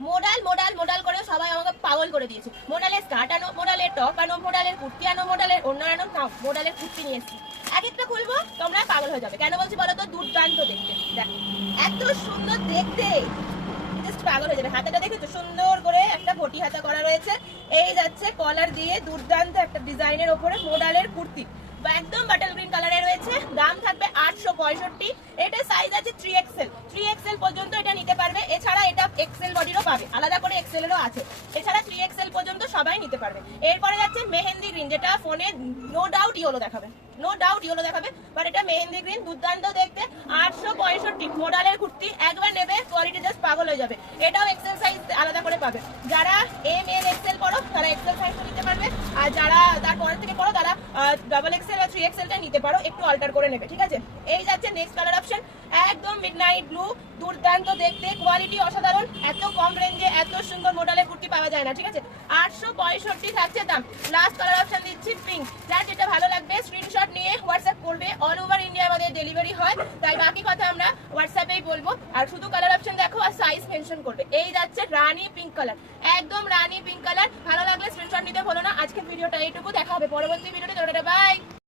Modal modal modal করে সবাই আমাকে পাগল করে দিয়েছে। মোডালের স্কার্ট আনো, মোডালের টপ আনো, মোডালের কুর্তি আনো, মোডালের ওড়না আনো, নাও মোডালের কুর্তি নিয়ে এসেছি। এক একটা খুলবো তোমরা পাগল হয়ে যাবে। কেন বলছি বলো তো? দুর্দান্ত দেখতে, দেখো এত সুন্দর দেখতে, জাস্ট পাগল হয়ে যাবে। হাতাটা দেখেছো সুন্দর করে একটা ভটি হাতা করা রয়েছে, এই যাচ্ছে কলার দিয়ে দুর্দান্ত একটা ডিজাইনের ওপরে মোডালের কুর্তি, একদম বাটল গ্রিন কালারে রয়েছে। দাম থাকবে 865। এটা সাইজ আছে 3XL, 3XL পর্যন্ত এটা নিতে পারবে। এছাড়া এটা XL বডিরও পাবে, আলাদা করে XL এরও আছে। এছাড়া 3XL পর্যন্ত সবাই নিতে পারবে। এরপরে যাচ্ছে মেহেন্দি গ্রিন, যেটা ফোনে নো ডাউট ইয়েলো দেখাবে, নো ডাউট ইয়েলো দেখাবে, বাট এটা মেহেন্দি গ্রিন, দুর্দান্ত দেখতে। 865 মোডালের কুর্তি, একবার নেবে কোয়ালিটি জাস্ট পাগল হয়ে যাবে। এটাও XL সাইজ আলাদা করে পাবে। যারা ML XL পড়ো তারা XL সাইজ নিতে পারবে, আর যারা তারপরের থেকে পড়ো তারা XXL বা 3XL টা নিতে পারো, একটু অল্টার করে নেবে, ঠিক আছে। এই যাচ্ছে নেক্সট কালার অপশন, একদম মিডনাইট ব্লু, দুর্দান্ত দেখতে, কোয়ালিটি অসাধারণ। এত কম রেঞ্জে এত সুন্দর মডেলের কুর্তি পাওয়া যায় না, ঠিক আছে। 865 থাকছে দাম। লাস্ট কালার অপশন দিচ্ছি পিঙ্ক, যার যেটা ভালো লাগবে স্ক্রিনশট নিয়ে হোয়াটসঅ্যাপ করবে। অল ওভার ইন্ডিয়া আমাদের ডেলিভারি হয়, তাই বাকি কথা আমরা হোয়াটসঅ্যাপেই বলবো। আর শুধু কালার অপশন দেখো আর সাইজ মেনশন করবে। এই যাচ্ছে রানী পিঙ্ক কালার, একদম রানী পিঙ্ক কালার। ভালো লাগলে স্ক্রিনশট নিতে ভুলো না। আজকের ভিডিওটা এইটুকু, দেখা হবে পরবর্তী ভিডিওতে। বাই।